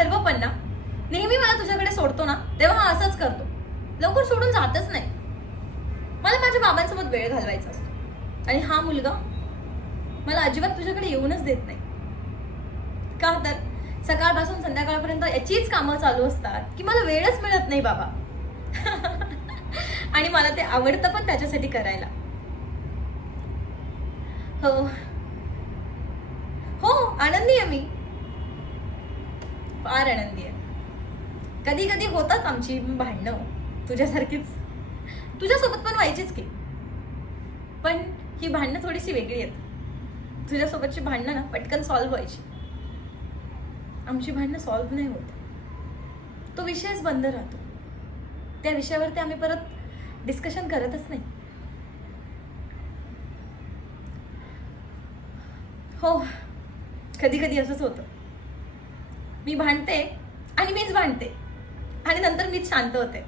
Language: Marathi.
अथर्व पण ना नेहमी मला तुझ्याकडे सोडतो ना तेव्हा हा असंच करतो, लवकर सोडून जातच नाही. मला माझ्या बाबांसोबत वेळ घालवायचा असतो आणि हा मुलगा मला अजिबात तुझ्याकडे येऊनच देत नाही. का तर सकाळपासून संध्याकाळपर्यंत याचीच कामं चालू असतात की मला वेळच मिळत नाही बाबा. आणि मला ते आवडतं पण त्याच्यासाठी करायला. हो हो, आनंदी आहे मी, फार आनंदी आहे. कधी कधी होतात आमची भांडणं तुझ्यासारखीच, तुझ्यासोबत पण व्हायचीच की, पण ही भांडणं थोडीशी वेगळी आहेत. तुझ्यासोबतची भांडणं ना पटकन सॉल्व्ह व्हायची, आमची भांडणं सॉल्व्ह नाही होत. तो विषयच बंद राहतो, त्या विषयावरती आम्ही परत डिस्कशन करतच नाही. हो, कधी कधी असंच होतं. मी भांडते आणि मीच भांडते आणि नंतर मीच शांत होते.